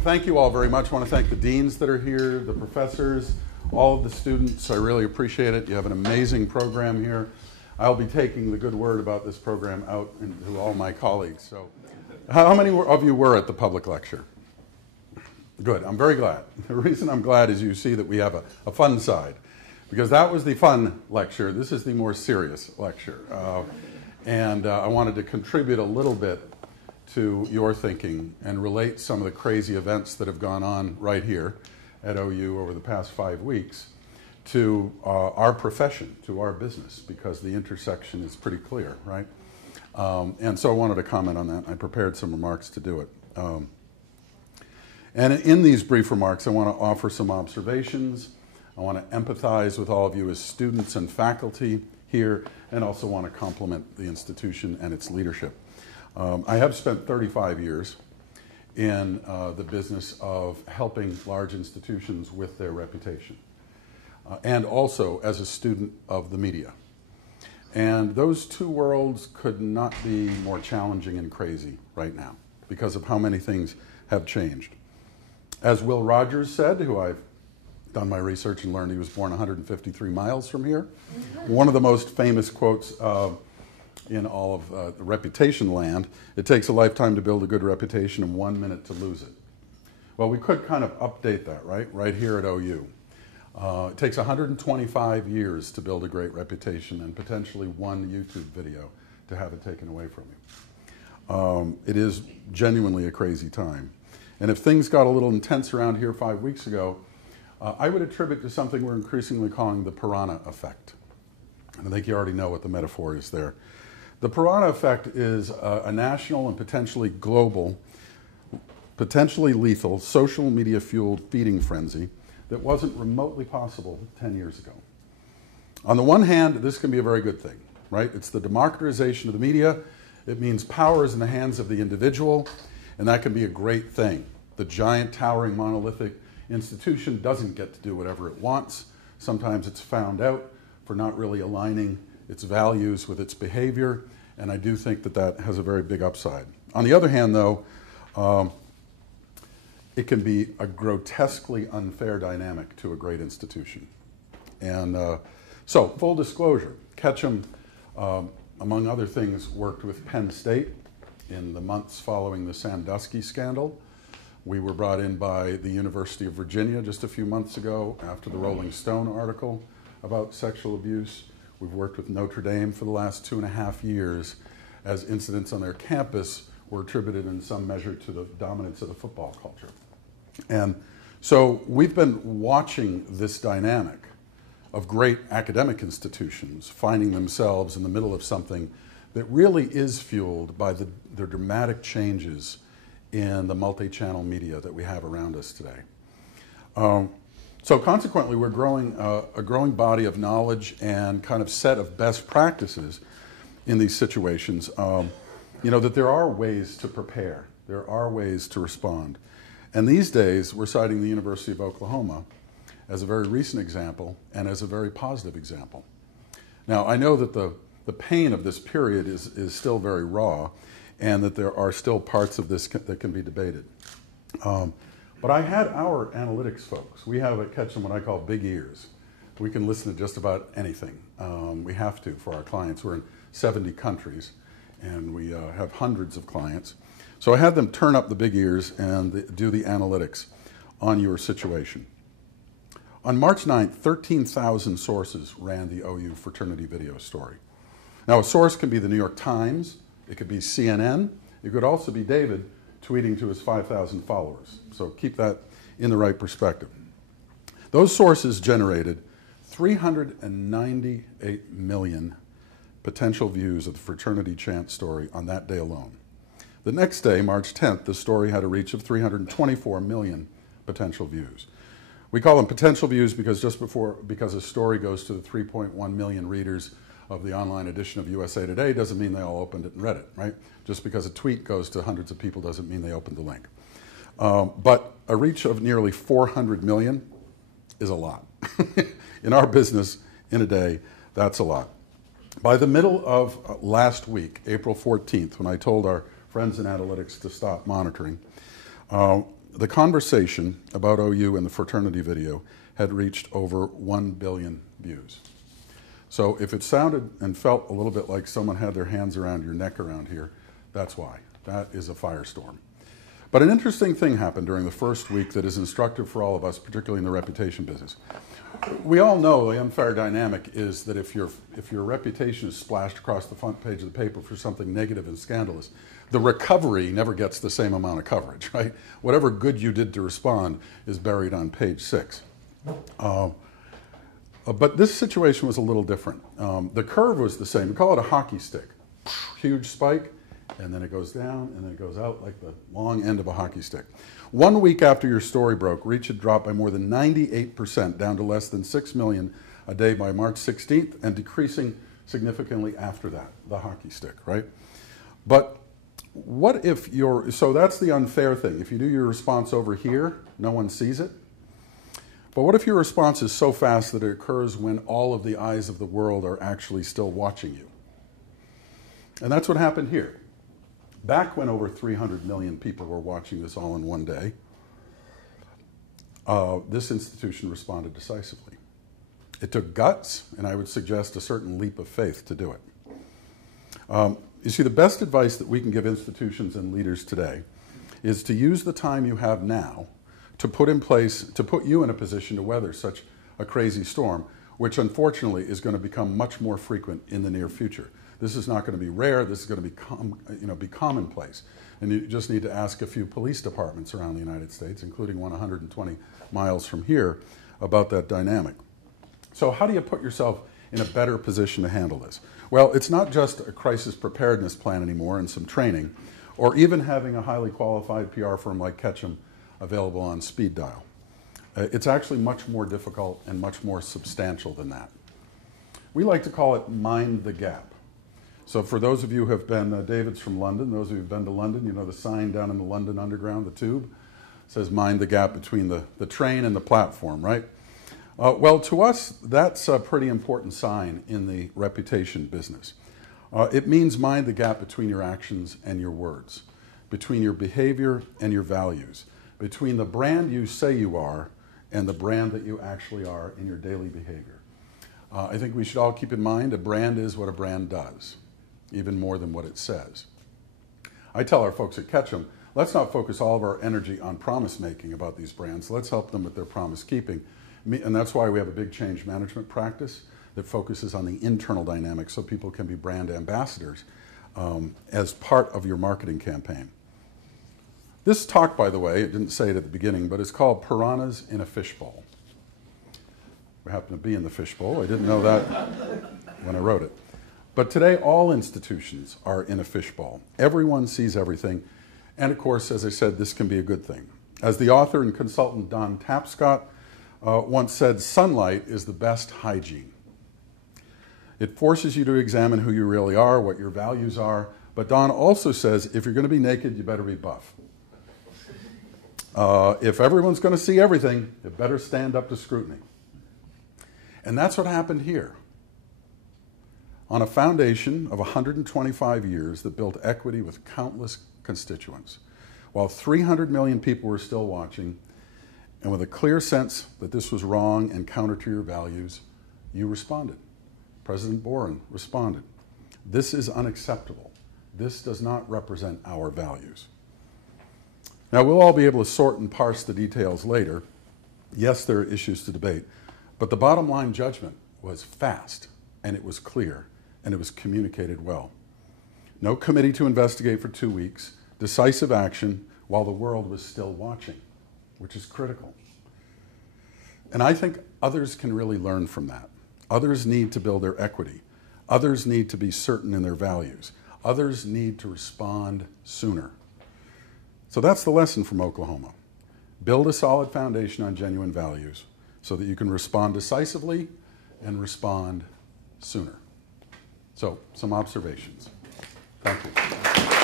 Thank you all very much. I want to thank the deans that are here, the professors, all of the students. I really appreciate it. You have an amazing program here. I'll be taking the good word about this program out to all my colleagues. So, how many of you were at the public lecture? Good. I'm very glad. The reason I'm glad is you see that we have a fun side, because that was the fun lecture. This is the more serious lecture. And I wanted to contribute a little bit to your thinking and relate some of the crazy events that have gone on right here at OU over the past 5 weeks to our profession, to our business, because the intersection is pretty clear, right? And so I wanted to comment on that. I prepared some remarks to do it. And in these brief remarks, I want to offer some observations. I want to empathize with all of you as students and faculty here, and also want to compliment the institution and its leadership. I have spent 35 years in the business of helping large institutions with their reputation, and also as a student of the media. And those two worlds could not be more challenging and crazy right now because of how many things have changed. As Will Rogers said, who I've done my research and learned he was born 153 miles from here, one of the most famous quotes in all of the reputation land, it takes a lifetime to build a good reputation and 1 minute to lose it. Well, we could kind of update that, right here at OU. It takes 125 years to build a great reputation and potentially one YouTube video to have it taken away from you. It is genuinely a crazy time. And if things got a little intense around here 5 weeks ago, I would attribute to something we're increasingly calling the piranha effect. And I think you already know what the metaphor is there. The piranha effect is a national and potentially global, potentially lethal, social media-fueled feeding frenzy that wasn't remotely possible 10 years ago. On the one hand, this can be a very good thing, right? It's the democratization of the media. It means power is in the hands of the individual, and that can be a great thing. The giant, towering, monolithic institution doesn't get to do whatever it wants. Sometimes it's found out for not really aligning its values with its behavior, and I do think that that has a very big upside. On the other hand, though, it can be a grotesquely unfair dynamic to a great institution. And so, full disclosure, Ketchum, among other things, worked with Penn State in the months following the Sandusky scandal. We were brought in by the University of Virginia just a few months ago after the Rolling Stone article about sexual abuse. We've worked with Notre Dame for the last 2.5 years as incidents on their campus were attributed in some measure to the dominance of the football culture. And so we've been watching this dynamic of great academic institutions finding themselves in the middle of something that really is fueled by the dramatic changes in the multi-channel media that we have around us today. So consequently, we're growing a growing body of knowledge and kind of set of best practices in these situations. That there are ways to prepare. There are ways to respond. And these days, we're citing the University of Oklahoma as a very recent example and as a very positive example. Now, I know that the pain of this period is still very raw and that there are still parts of this that can be debated. But I had our analytics folks. We have at Ketchum what I call big ears. We can listen to just about anything. We have to for our clients. We're in 70 countries, and we have hundreds of clients. So I had them turn up the big ears and do the analytics on your situation. On March 9th, 13,000 sources ran the OU fraternity video story. Now, a source can be the New York Times. It could be CNN. It could also be David tweeting to his 5,000 followers. So keep that in the right perspective. Those sources generated 398 million potential views of the fraternity chant story on that day alone. The next day, March 10th, the story had a reach of 324 million potential views. We call them potential views because because a story goes to the 3.1 million readers of the online edition of USA Today doesn't mean they all opened it and read it, right? Just because a tweet goes to hundreds of people doesn't mean they opened the link. But a reach of nearly 400 million is a lot. In our business, in a day, that's a lot. By the middle of last week, April 14th, when I told our friends in analytics to stop monitoring, the conversation about OU and the fraternity video had reached over 1 billion views. So if it sounded and felt a little bit like someone had their hands around your neck around here, that's why. That is a firestorm. But an interesting thing happened during the first week that is instructive for all of us, particularly in the reputation business. We all know the unfair dynamic is that if your reputation is splashed across the front page of the paper for something negative and scandalous, the recovery never gets the same amount of coverage, right? Whatever good you did to respond is buried on page 6. But this situation was a little different. The curve was the same. We call it a hockey stick. Huge spike, and then it goes down, and then it goes out like the long end of a hockey stick. 1 week after your story broke, reach had dropped by more than 98%, down to less than 6 million a day by March 16th, and decreasing significantly after that, the hockey stick, right? But what if so that's the unfair thing. If you do your response over here, no one sees it. But what if your response is so fast that it occurs when all of the eyes of the world are actually still watching you? And that's what happened here. Back when over 300 million people were watching this all in one day, this institution responded decisively. It took guts, and I would suggest a certain leap of faith to do it. You see, the best advice that we can give institutions and leaders today is to use the time you have now to put you in a position to weather such a crazy storm, which unfortunately is going to become much more frequent in the near future. This is not going to be rare. This is going to be commonplace. And you just need to ask a few police departments around the United States, including one 120 miles from here, about that dynamic. So how do you put yourself in a better position to handle this? Well, it's not just a crisis preparedness plan anymore and some training, or even having a highly qualified PR firm like Ketchum available on speed dial. It's actually much more difficult and much more substantial than that. We like to call it mind the gap. So for those of you who have been, David's from London, those of you who have been to London, you know the sign down in the London Underground, the tube, says mind the gap between the train and the platform, right? Well, to us, that's a pretty important sign in the reputation business. It means mind the gap between your actions and your words, between your behavior and your values, between the brand you say you are and the brand that you actually are in your daily behavior. I think we should all keep in mind a brand is what a brand does, even more than what it says. I tell our folks at Ketchum, let's not focus all of our energy on promise making about these brands. Let's help them with their promise keeping. And that's why we have a big change management practice that focuses on the internal dynamics so people can be brand ambassadors as part of your marketing campaign. This talk, by the way, it didn't say it at the beginning, but it's called Piranhas in a Fishbowl. We happen to be in the fishbowl. I didn't know that when I wrote it. But today, all institutions are in a fishbowl. Everyone sees everything. And of course, as I said, this can be a good thing. As the author and consultant Don Tapscott once said, sunlight is the best hygiene. It forces you to examine who you really are, what your values are. But Don also says, if you're going to be naked, you better be buff. If everyone's going to see everything, it better stand up to scrutiny. And that's what happened here. On a foundation of 125 years that built equity with countless constituents, while 300 million people were still watching, and with a clear sense that this was wrong and counter to your values, you responded. President Boren responded. This is unacceptable. This does not represent our values. Now, we'll all be able to sort and parse the details later. Yes, there are issues to debate, but the bottom line judgment was fast, and it was clear, and it was communicated well. No committee to investigate for 2 weeks, decisive action while the world was still watching, which is critical. And I think others can really learn from that. Others need to build their equity. Others need to be certain in their values. Others need to respond sooner. So that's the lesson from Oklahoma. Build a solid foundation on genuine values so that you can respond decisively and respond sooner. So, some observations. Thank you.